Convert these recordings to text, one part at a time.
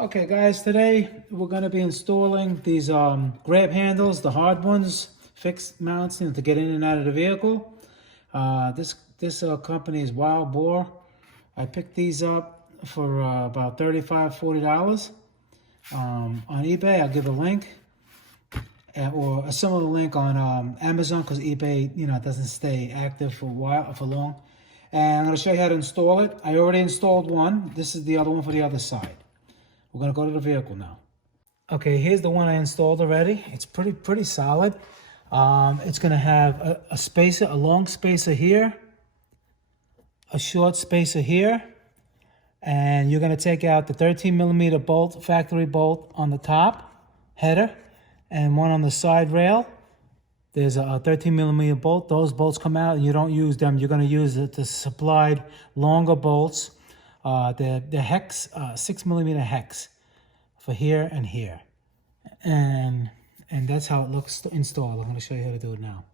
Okay guys, today we're going to be installing these grab handles, the hard ones, fixed mounts to get in and out of the vehicle. This company is Wild Boar. I picked these up for about $35–40 on eBay. I'll give a link or a similar link on Amazon because eBay, doesn't stay active for a while, for long. And I'm going to show you how to install it. I already installed one. This is the other one for the other side. We're going to go to the vehicle now. Okay, here's the one I installed already. It's pretty solid. It's going to have a spacer, a long spacer here, a short spacer here, and you're going to take out the 13mm bolt, factory bolt on the top header, and one on the side rail. There's a 13mm bolt. Those bolts come out and you don't use them. You're going to use the supplied longer bolts. The hex, 6mm hex for here and here. And that's how it looks installed. I'm going to show you how to do it now.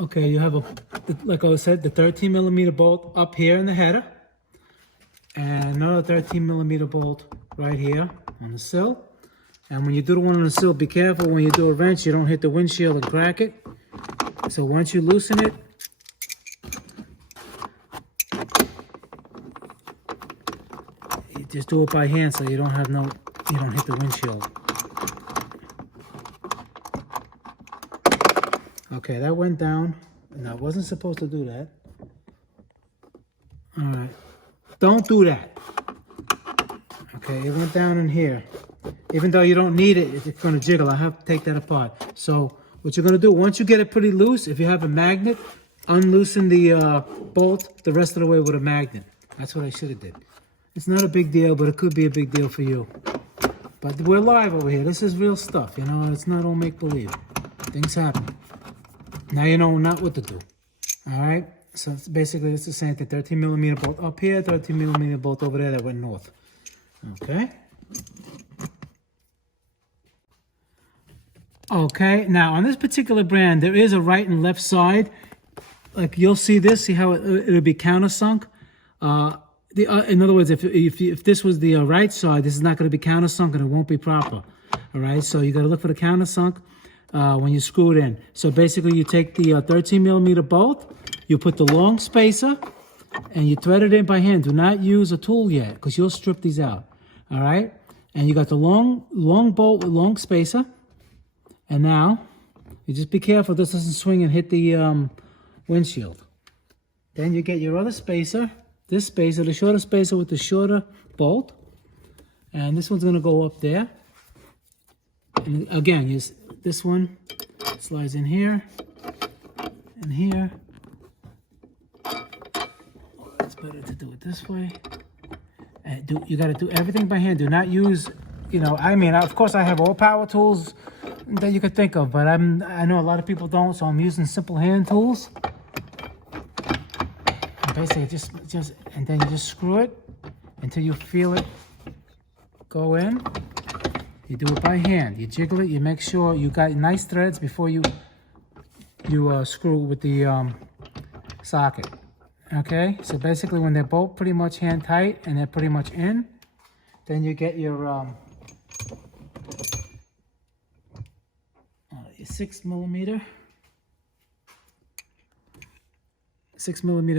Okay, you have like I said, the 13mm bolt up here in the header. And another 13mm bolt right here on the sill. And when you do the one on the sill, be careful when you do a wrench, you don't hit the windshield and crack it. So once you loosen it, you just do it by hand so you don't hit the windshield. Okay, that went down, and I wasn't supposed to do that. All right, don't do that. Okay, it went down in here. Even though you don't need it, it's going to jiggle. I have to take that apart. So what you're going to do, once you get it pretty loose, if you have a magnet, unloosen the bolt the rest of the way with a magnet. That's what I should have did. It's not a big deal, but it could be a big deal for you. But we're live over here. This is real stuff, It's not all make-believe. Things happen. Now you know not what to do. All right? So it's basically, it's the same thing. 13mm bolt up here, 13mm bolt over there that went north. Okay? Okay, now on this particular brand, there is a right and left side. Like you'll see this, see how it'll be countersunk. In other words, if this was the right side, this is not going to be countersunk and it won't be proper. All right, so you got to look for the countersunk when you screw it in. So basically, you take the 13mm bolt, you put the long spacer, and you thread it in by hand. Do not use a tool yet because you'll strip these out. All right, and you got the long bolt with long spacer. And now, you just be careful this doesn't swing and hit the windshield. Then you get your other spacer, this spacer, the shorter spacer with the shorter bolt. And this one's going to go up there. And again, this one slides in here and here. It's better to do it this way. And you got to do everything by hand. Do not use, of course I have all power tools that you could think of, but I know a lot of people don't, so I'm using simple hand tools. And basically, and then you just screw it until you feel it go in. You do it by hand. You jiggle it. You make sure you got nice threads before you screw with the socket. Okay, so basically, when they're both pretty much hand tight and they're pretty much in, then you get your 6mm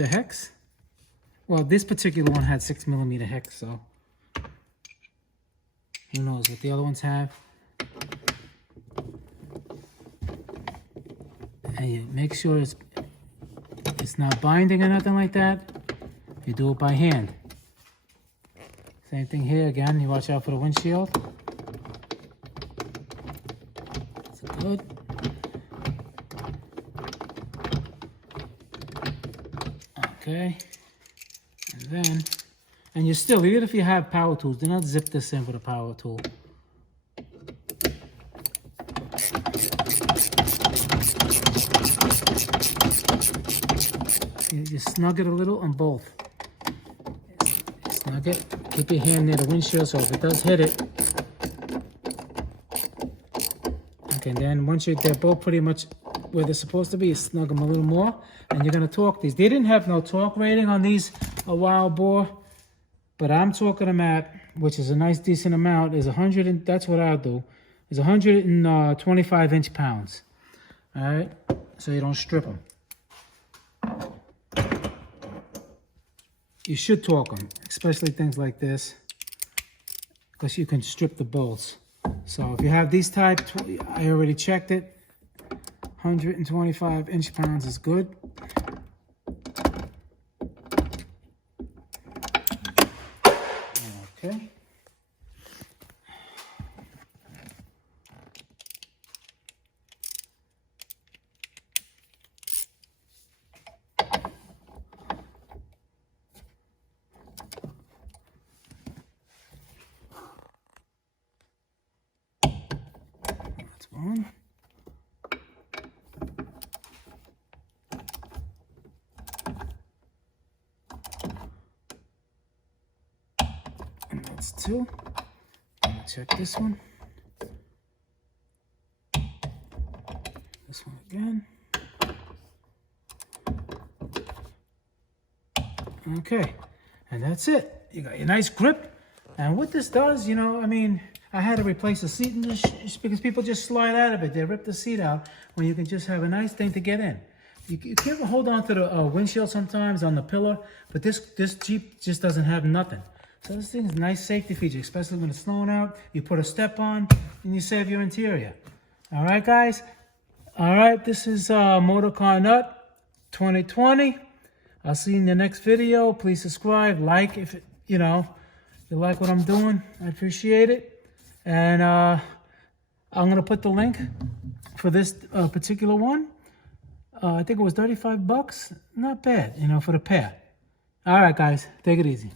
hex. Well, this particular one had 6mm hex, so who knows what the other ones have. And you make sure it's not binding or nothing like that. You do it by hand. Same thing here again. You watch out for the windshield. That's good. Okay, and you still, even if you have power tools, do not zip this in with a power tool. You snug it a little on both. Snug it, keep your hand near the windshield so if it does hit it. Okay, and then once they're both pretty much where they're supposed to be, you snug them a little more, and you're going to torque these. They didn't have no torque rating on these Wild Boar, but I'm torquing them at which is a nice decent amount, is 100 and that's what I'll do, is 125 inch-pounds. All right, so you don't strip them. You should torque them, especially things like this, because you can strip the bolts. So if you have these type, I already checked it, 125 inch-pounds is good. Okay. That's one. And that's two. Check this one. This one again. Okay, and that's it. You got your nice grip. And what this does, you know, I mean, I had to replace the seat in this because people just slide out of it. They rip the seat out when you can just have a nice thing to get in. You can't hold on to the windshield sometimes on the pillar, but this Jeep just doesn't have nothing. So this thing is a nice safety feature, especially when it's snowing out. You put a step on and you save your interior. All right, guys. All right, this is Motorcar Nut 2020. I'll see you in the next video. Please subscribe, like if you like what I'm doing. I appreciate it. And I'm gonna put the link for this particular one. I think it was $35. Not bad, for the pair. All right, guys, take it easy.